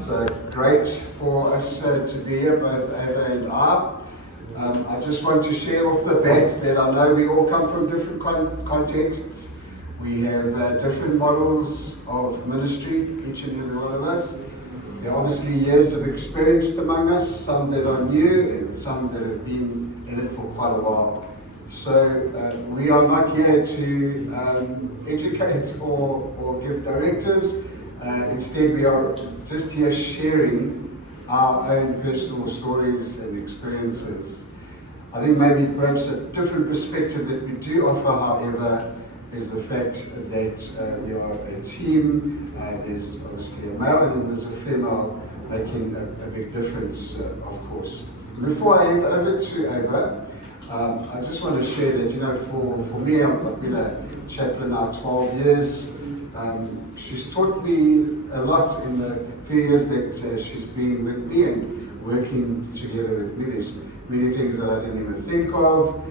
It's great for us to be here, both Ava and I. I just want to share off the bat that I know we all come from different contexts. We have different models of ministry, each and every one of us. There are obviously years of experience among us, some that are new and some that have been in it for quite a while. So we are not here to educate or give directives. Instead, we are just here sharing our own personal stories and experiences. I think maybe perhaps a different perspective that we do offer, however, is the fact that we are a team. There's obviously a male and there's a female making a big difference, of course. Before I hand over to Ava, I just want to share that, you know, for me, I've been a chaplain now 12 years. She's taught me a lot in the few years that she's been with me and working together with me. There's many things that I didn't even think of.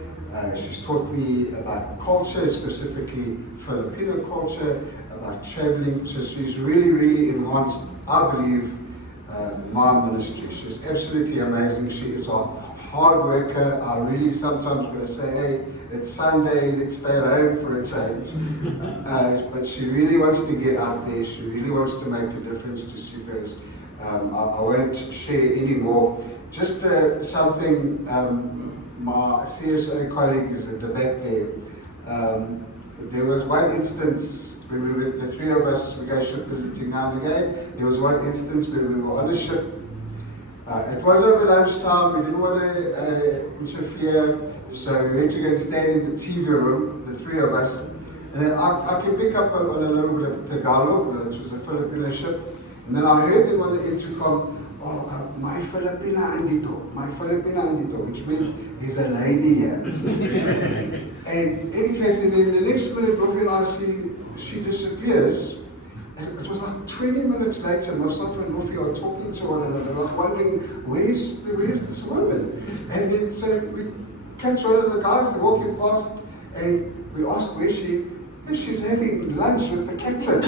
She's taught me about culture, specifically Filipino culture, about traveling. So she's really, really enhanced, I believe, my ministry. She's absolutely amazing. She is a hard worker. I really sometimes want to say, hey, it's Sunday, let's stay at home for a change. But she really wants to get out there. She really wants to make a difference to Seafarers. I won't share any more. Just something, my CSO colleague is a debate there. There was one instance when we were, the three of us, we go ship visiting now and again. There was one instance when we were on a ship. It was over lunchtime, we didn't want to interfere, so we went to go and stand in the TV room, the three of us. And then I could pick up on a little bit of Tagalog, which was a Filipino ship. And then I heard them on the intercom, oh, my Filipina andito, which means there's a lady here. And in any case, and then the next minute, Rufi and I see she disappears. And it was like 20 minutes later, myself and Rufi are talking to one another, like wondering, where's this woman? And then so we catch one of the guys, they're walking past, and we ask where she is. She's having lunch with the captain.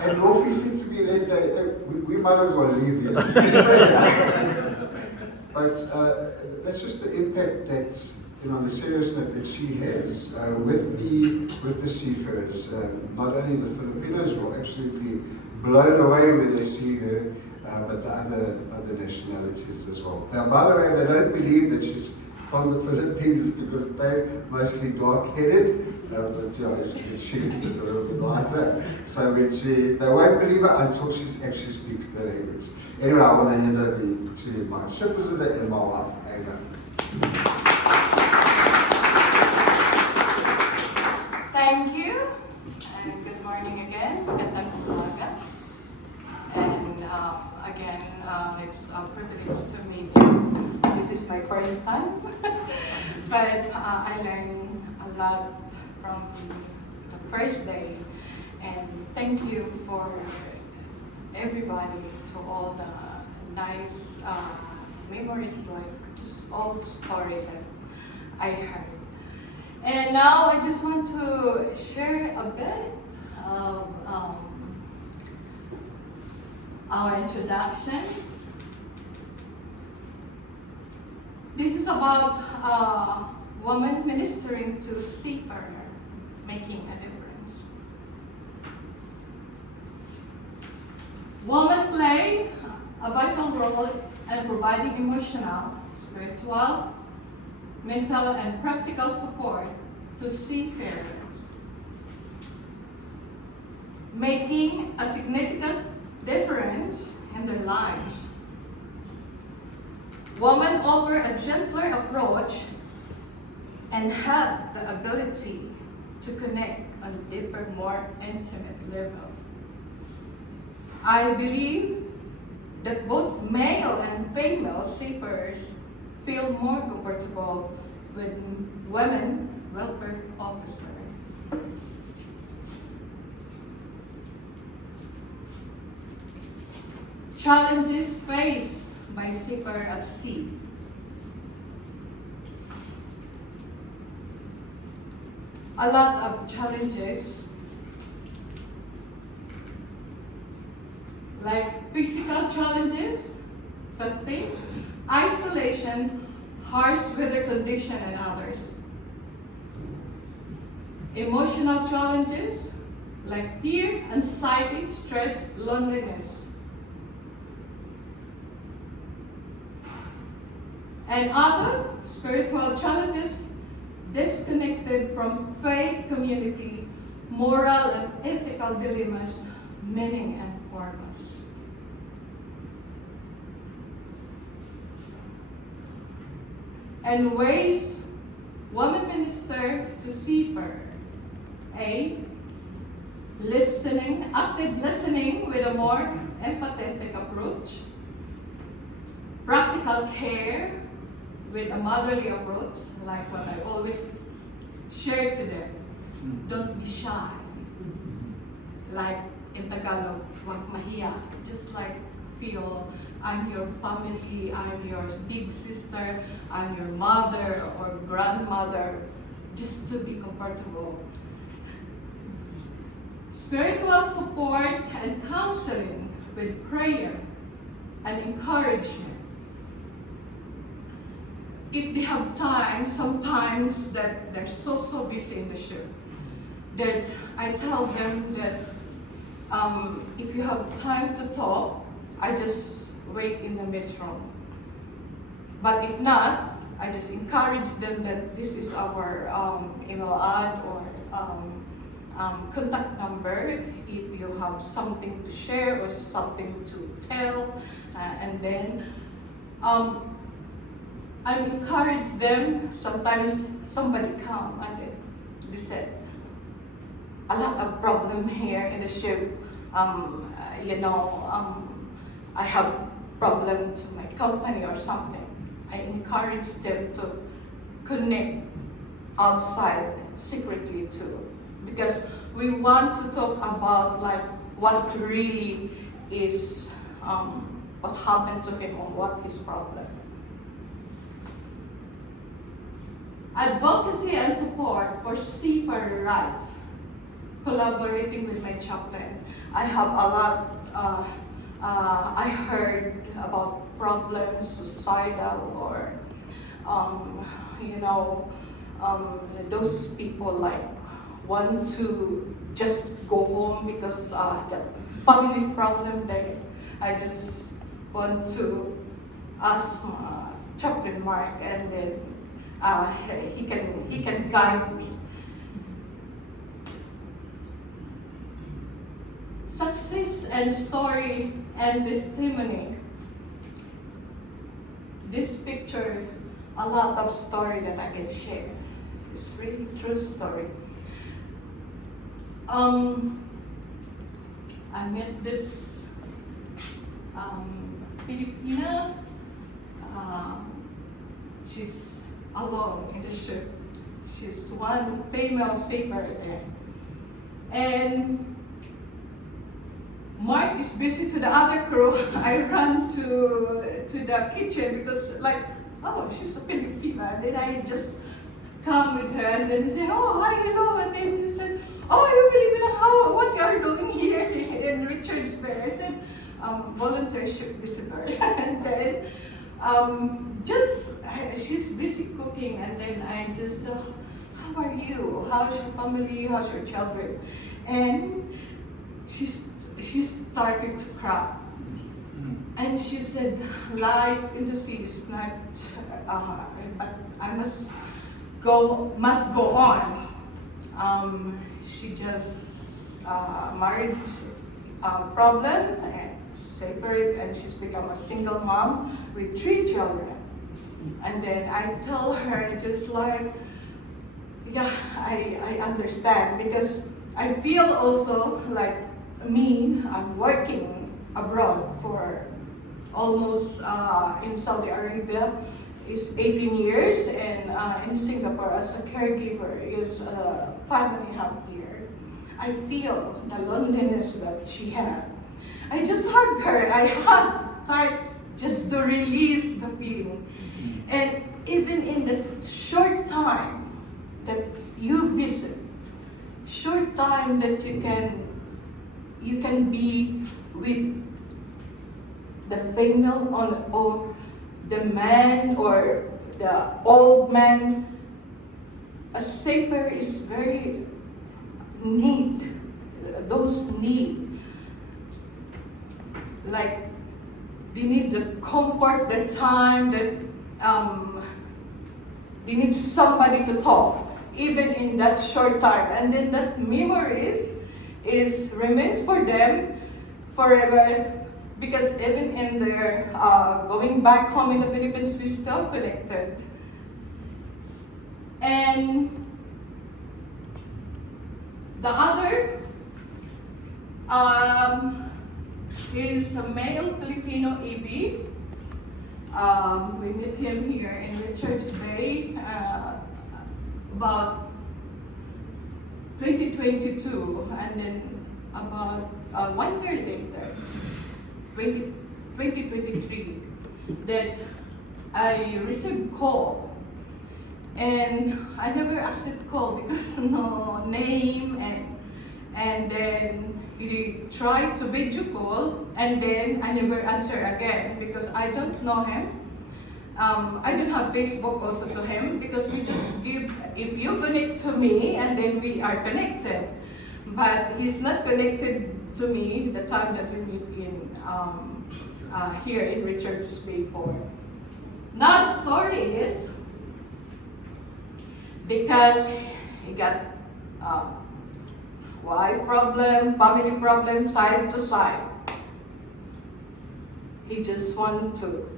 And Rufi said to me that day, we might as well leave here. But that's just the impact that, you know, the serious note that she has with the Seafarers. Not only the Filipinos who are absolutely blown away when they see her, but the other nationalities as well. Now, by the way, they don't believe that she's from the Philippines because they're mostly dark-headed. But yeah, she is a little bit lighter. So they won't believe her until she actually speaks the language. Anyway, I want to hand over to my ship visitor and my wife, Ava. Thank you, and good morning again. Magandang umaga. And again, it's a privilege to meet you. This is my first time, but I learned a lot from the first day. And thank you for everybody, to all the nice memories, like all the story that I heard. And now I just want to share a bit of our introduction. This is about a woman ministering to seafarer, making a difference. Women play a vital role in providing emotional, spiritual, mental and practical support to seafarers, making a significant difference in their lives. Women offer a gentler approach and have the ability to connect on a deeper, more intimate level. I believe that both male and female seafarers feel more comfortable with women welfare officers. Challenges faced by seafarer at sea. A lot of challenges like physical challenges, fatigue, isolation, harsh weather condition, and others. Emotional challenges like fear, anxiety, stress, loneliness. And other spiritual challenges disconnected from faith community, moral and ethical dilemmas, meaning and purpose. And ways women minister to seafarer. A. Listening, active listening with a more empathetic approach. Practical care with a motherly approach, like what I always share to them. Don't be shy. Like in Tagalog, wag mahiya. Just like feel I'm your family, I'm your big sister, I'm your mother or grandmother, just to be comfortable. Spiritual support and counseling with prayer and encouragement. If they have time, sometimes that they're so busy in the ship, that I tell them that if you have time to talk, I just wait in the mess room. But if not, I just encourage them that this is our email ad or contact number if you have something to share or something to tell, and then I encourage them. Sometimes somebody come and they said, a lot of problem here in the ship. I have problem to my company or something. I encourage them to connect outside secretly too, because we want to talk about like what really is, what happened to him or what his problem. Advocacy and support for seafarer rights. Collaborating with my chaplain. I have a lot, I heard about problems, suicidal or, those people like want to just go home because the family problem there. I just want to ask Chaplain Mark, and then he can guide me. Success and story and testimony. This picture, a lot of story that I can share. It's really true story. I met this Filipina. She's alone in the ship. She's one female seafarer there. And Mark is busy to the other crew. I run to the kitchen because like, oh, she's a Filipina. And then I just come with her and then say, oh, hi, hello. And then he said, oh, you Filipina, what you are doing here in Richards Bay? I said, voluntary ship visitors. And then she's busy cooking, and then I just, how are you? How's your family? How's your children? And she started to cry. And she said, life in the sea is not, but I must go on. She just married problem and separate, and she's become a single mom with 3 children. And then I tell her just like, yeah, I understand, because I feel also like me, I'm working abroad for almost in Saudi Arabia is 18 years, and in Singapore as a caregiver is 5.5 years. I feel the loneliness that she had. I just hugged her. I hugged tight just to release the feeling. And even in the short time that you visit, short time that you can be with the female or the man or the old man. A seafarer is very neat. Those need, like, they need the comfort, the time, that they need somebody to talk, even in that short time. And then that memories remains for them forever, because even in their going back home in the Philippines, we still connected. And the other is a male Filipino EB. We met him here in Richards Bay about 2022, and then about 1 year later, 2023, that I received call, and I never accept call because no name, and then he tried to video call, and then I never answer again because I don't know him. I don't have Facebook also to him, because we just give, if you connect to me, and then we are connected. But he's not connected to me the time that we meet in here in Richards Bay Port. Now the story is, because he got wife problem, family problem, side to side. He just want to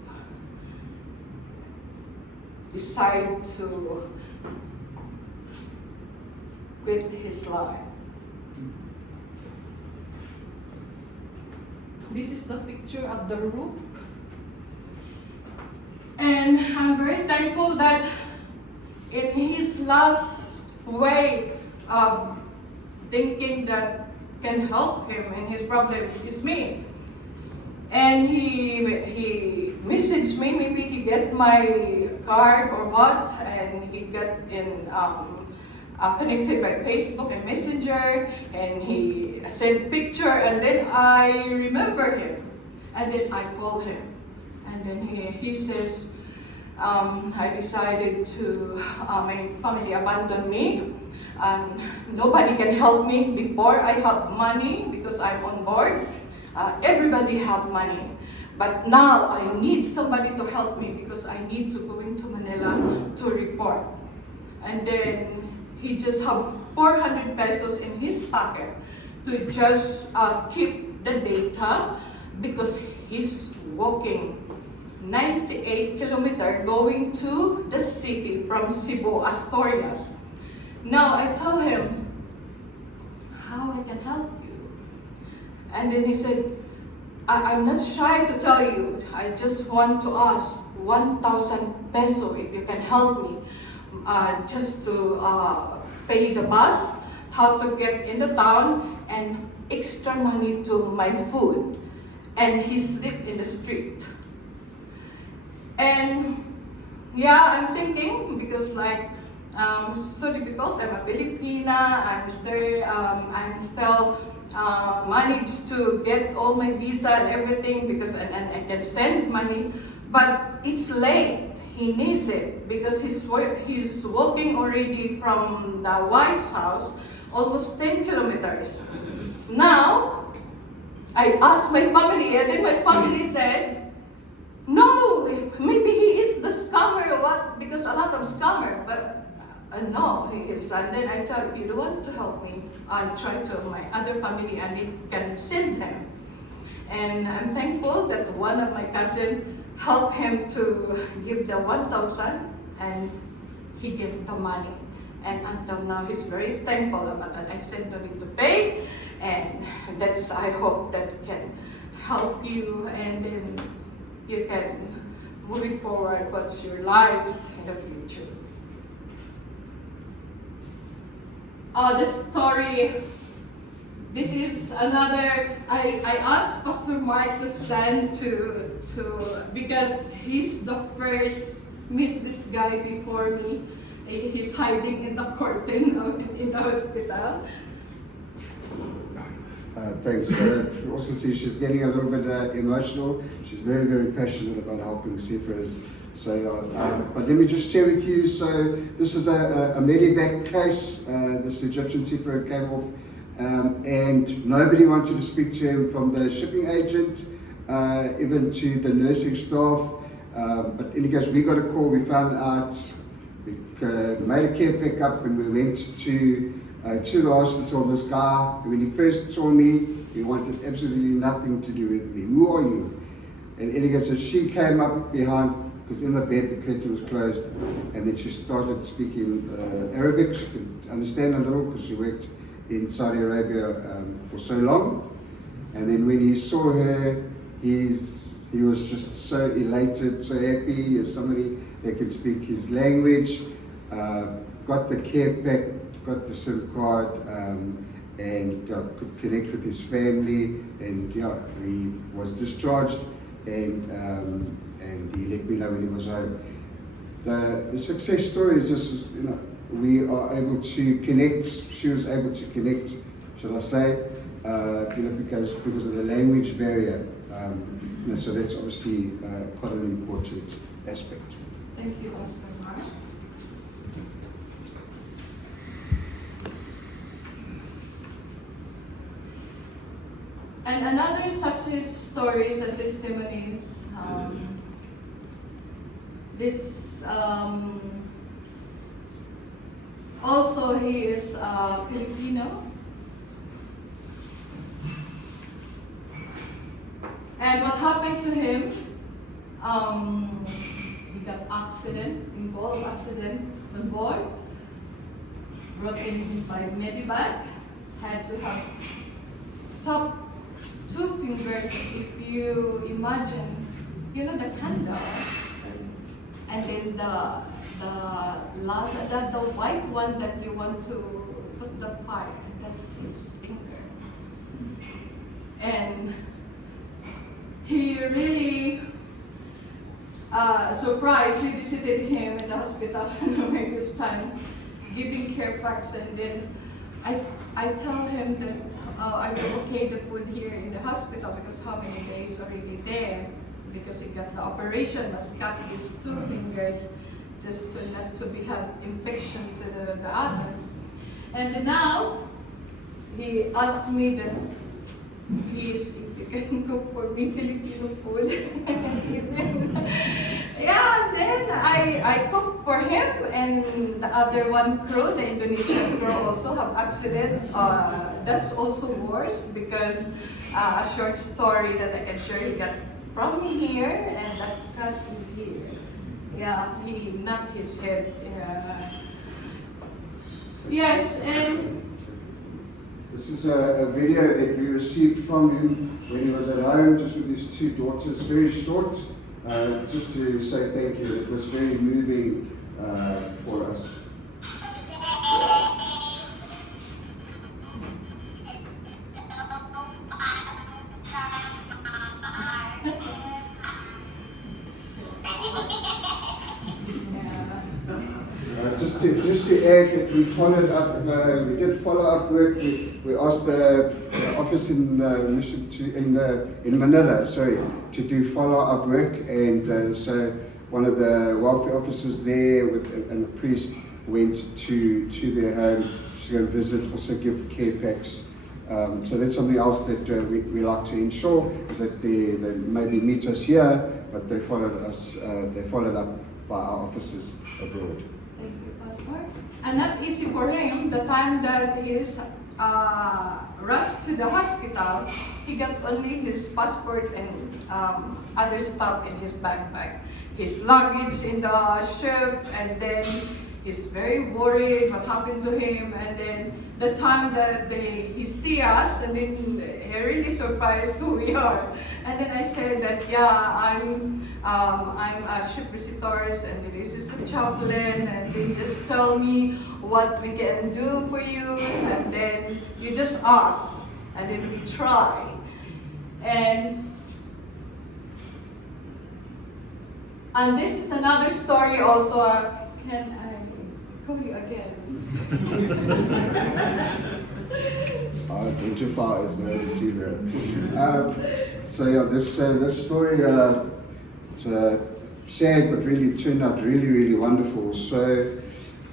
decide to quit his life. This is the picture of the roof. And I'm very thankful that in his last way of thinking that can help him in his problem is me. And he messaged me, maybe he get my card or what, and he got in connected by Facebook and Messenger, and he sent picture, and then I remember him, and then I call him, and then he says, I decided to, my family abandoned me, and nobody can help me. Before I have money because I'm on board, everybody have money, but now I need somebody to help me because I need to go into Manila to report. And then he just have 400 pesos in his pocket to just keep the data, because he's walking 98 kilometers going to the city from Cebu, Asturias. Now I told him, how I can help you? And then he said, I'm not shy to tell you, I just want to ask 1,000 peso if you can help me, just to pay the bus, how to get in the town, and extra money to my food. And he slept in the street. And yeah, I'm thinking, because like, so difficult, I'm a Filipina, I'm still managed to get all my visa and everything, because and I can send money, but it's late. He needs it because he's walking already from the wife's house almost 10 kilometers. Now, I asked my family, and then my family said, no, maybe he is the scammer or what, because a lot of scammer, but no, he is. And then I tell, if you don't want to help me, I'll try to my other family and they can send him. And I'm thankful that one of my cousins helped him to give the 1,000, and he gave the money. And until now, he's very thankful about that. I said, don't need to pay, and that's, I hope that can help you, and then you can moving forward, what's your lives in the future. The story, this is another, I asked Pastor Mark to stand to because he's the first meet this guy before me. He's hiding in the curtain in the hospital. Thanks. You also see she's getting a little bit emotional. She's very, very passionate about helping seafarers. So, but let me just share with you. So, this is a medevac case. This Egyptian seafarer came off, and nobody wanted to speak to him, from the shipping agent, even to the nursing staff. But in any case, we got a call. We found out. We made a care pickup, and we went to the hospital. This guy, when he first saw me, he wanted absolutely nothing to do with me. Who are you? And anyway, so she came up behind, because in the bed the curtain was closed, and then she started speaking Arabic. She could understand a little because she worked in Saudi Arabia for so long. And then when he saw her, he was just so elated, so happy as somebody that could speak his language. Got the care pack, got the SIM card, and could connect with his family, and yeah, he was discharged, and he let me know when he was home. The success story is this: we are able to connect. She was able to connect, shall I say, because of the language barrier. So that's obviously quite an important aspect. Thank you, Pastor Mark. And another success stories and testimonies. Also he is Filipino. And what happened to him? He got accident on board, brought in by medevac, had to have top 2 fingers. If you imagine, the candle, and then the white one that you want to put the fire, that's his finger. And he really surprised. We visited him in the hospital this time, giving care packs, and then I tell him that I will okay the food here in the hospital, because how many days already there, because he got the operation, must cut his 2 fingers just to not to have infection to the others. And now he asked me that, please, if you can cook for me Filipino food. Yeah, and then I cooked for him, and the other one crew, the Indonesian crew, also have accident. That's also worse, because a short story that I can share, he got from here, and that cut is here. Yeah, he knocked his head. Yes, and this is a video that we received from him when he was at home, just with his 2 daughters, very short, just to say thank you. It was very moving for us. Just to add that we followed up, we did follow up work. We asked the office in Manila, to do follow up work, and so one of the welfare officers there and a priest went to their home to go visit, also give care packs. So that's something else that we like to ensure, is that they maybe meet us here, but they followed us. They followed up by our officers abroad. thank you, Pastor. And not easy for him. The time that he is rushed to the hospital, he got only his passport and other stuff in his backpack, his luggage in the ship, and then he's very worried what happened to him. And then the time that he see us, and then he really surprised who we are. And then I said that, yeah, I'm a ship visitors, and this is the chaplain, and they just tell me what we can do for you, and then you just ask, and then we try. And this is another story also. Can I call you again? I identify as no seafarer. So yeah, this story, it's sad, but really turned out really wonderful. So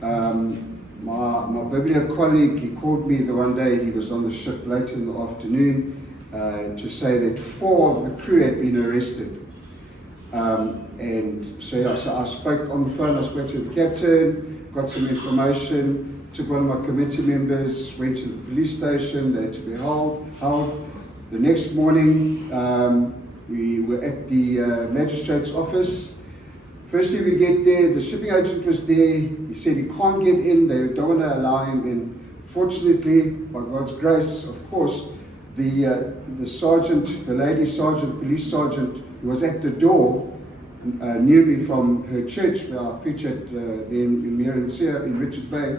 my Biblia colleague, he called me the one day, he was on the ship late in the afternoon, to say that 4 of the crew had been arrested. And so I spoke on the phone, I spoke to the captain, got some information, took one of my committee members, went to the police station, they had to be held. The next morning, we were at the magistrate's office. Firstly, we get there, the shipping agent was there, he said he can't get in, they don't want to allow him in. Fortunately, by God's grace, of course, the sergeant, the lady sergeant, police sergeant, who was at the door, knew me from her church where I preach at in Merencia in Richards Bay,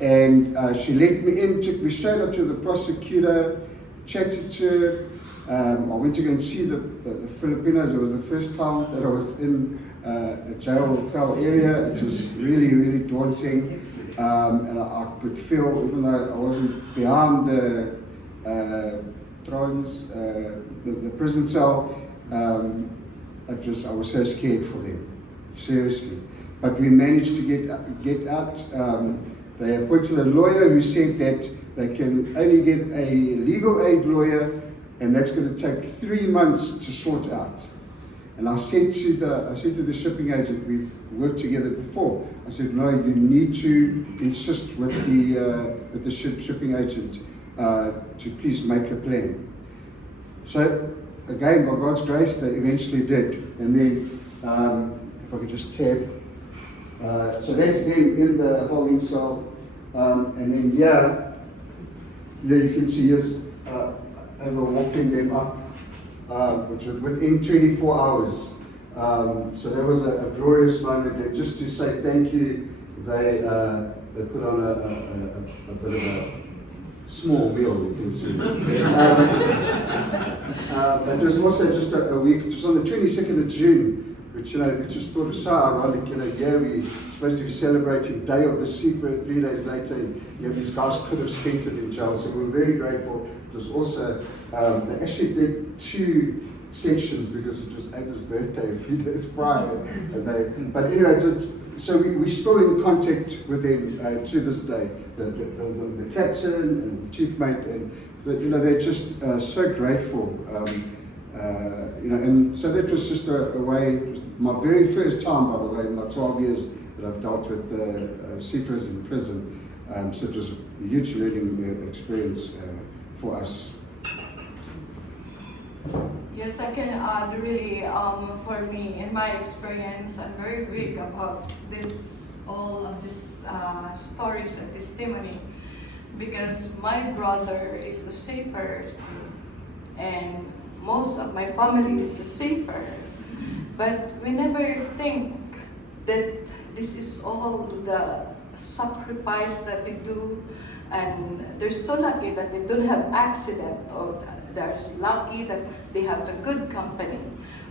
and she let me in, took me straight up to the prosecutor, chatted to her. I went to go and see the Filipinos. It was the first time that I was in a jail cell area. It was really daunting, and I could feel, even though I wasn't behind the thrones, the prison cell, I was so scared for them, seriously. But we managed to get out. They appointed a lawyer who said that they can only get a legal aid lawyer, and that's going to take 3 months to sort out. And I said to the shipping agent, we've worked together before. I said, no, you need to insist with the shipping agent to please make a plan. So again, by God's grace, they eventually did. And then, if I could just tab. So that's them in the holding cell. And then you can see us over walking them up, which was within 24 hours. So that was a glorious moment. And just to say thank you, they put on a bit of a small meal, you can see. It was also just a week, it was on the 22nd of June, which, we just thought was so ironic, yeah, we're supposed to be celebrating Day of the Seafarer 3 days later, and these guys could have spent it in jail, so we're very grateful. It was also, they actually did 2 sections because it was Ava's birthday a few days prior, but anyway, so we're still in contact with them to this day, the captain and the chief mate, and they're just so grateful, and so that was just a way. It was my very first time, by the way, in my 12 years that I've dealt with seafarers in prison, so it was a huge learning experience for us. Yes, I can add really, for me, in my experience, I'm very weak about all of these stories and testimony, because my brother is a seafarer too, and most of my family is a seafarer, but we never think that this is all the sacrifice that they do, and they're so lucky that they don't have accident, or they're lucky that they have the good company.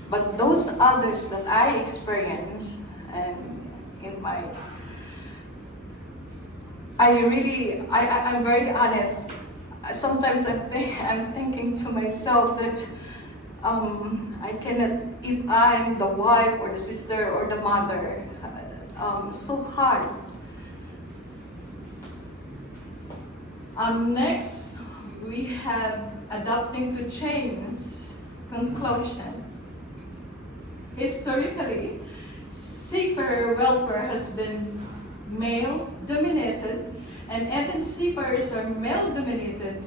But those others that I experience, and in my, I'm very honest. Sometimes I'm thinking to myself that I cannot, if I'm the wife or the sister or the mother, so hard. Next, we have adapting to change. Conclusion. Historically, seafarer welfare has been male-dominated, and even seafarers are male-dominated,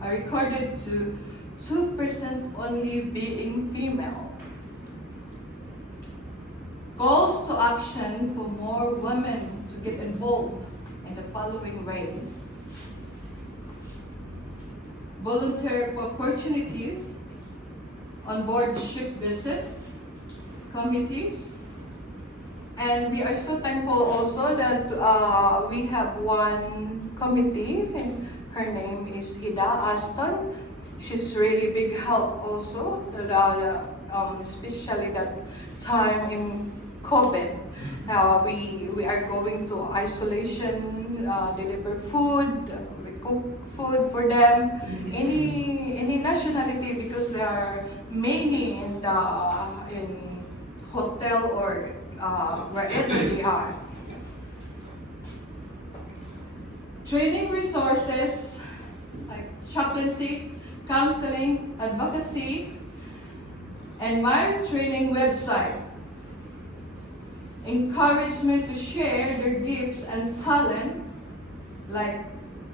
are recorded to 2% only being female. Calls to action for more women to get involved in the following ways: volunteer opportunities, on board ship visit, committees, and we are so thankful also that we have one committee, and her name is Ida Aston. She's really big help also, especially that time in COVID. We are going to isolation, deliver food, cook food for them, any nationality, because there are many in hotel or wherever they are. Training resources like chaplaincy, counseling, advocacy, and my training website. Encouragement to share their gifts and talent, like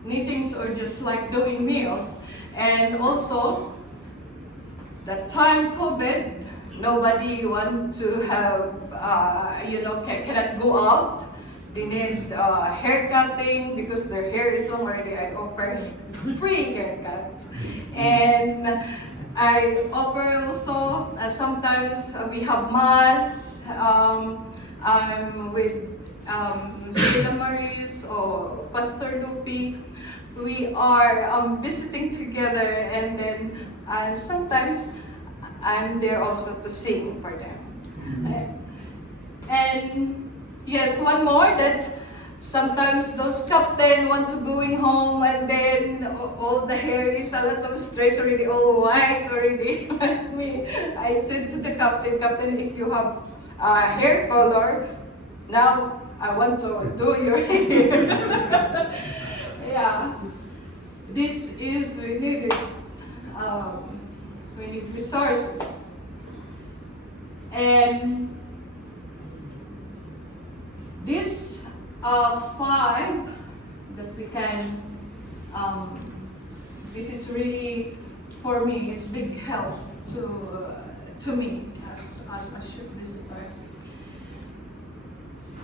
knitting or just like doing meals. And also, the time COVID, nobody want to have, cannot go out. They need hair cutting because their hair is long already. I offer free haircut. And I offer also, sometimes we have mass. I'm with Sila Maris or Pastor Lupi. We are visiting together, and then sometimes I'm there also to sing for them. And yes, one more, that sometimes those captain want to going home, and then all the hair is a lot of stress already, all white already. Like me, I said to the captain, if you have hair color, now I want to do your hair. Yeah, this is, we need it. We need resources. And this 5 that we can, this is really, for me, is big help to me as a ship visitor.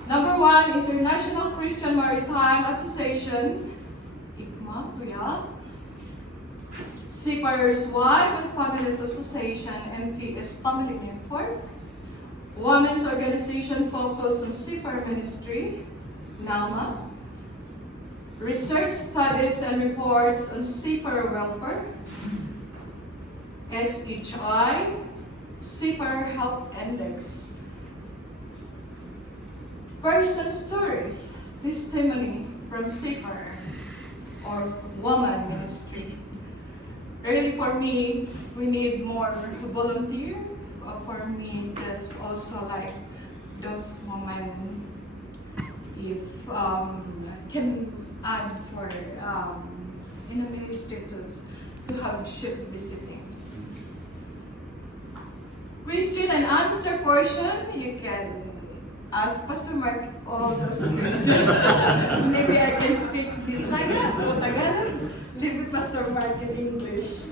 Number 1, International Christian Maritime Association, ICMA, yeah. Seafarers Wife and Families Association, MTS Family Network. Women's Organization focused on Seafarer Ministry, NALMA. Research Studies and Reports on Seafarer Welfare, SHI, Seafarer Health Index. Person Stories, Testimony from Seafarer or Woman Ministry. Really, for me, we need more volunteer. For me, just also like those women, if can add for in a ministry to have ship visiting. Question and answer portion, you can ask Pastor Mark all those questions. Maybe I can speak Bisaya or Tagalog. Leave with Pastor Mark in English.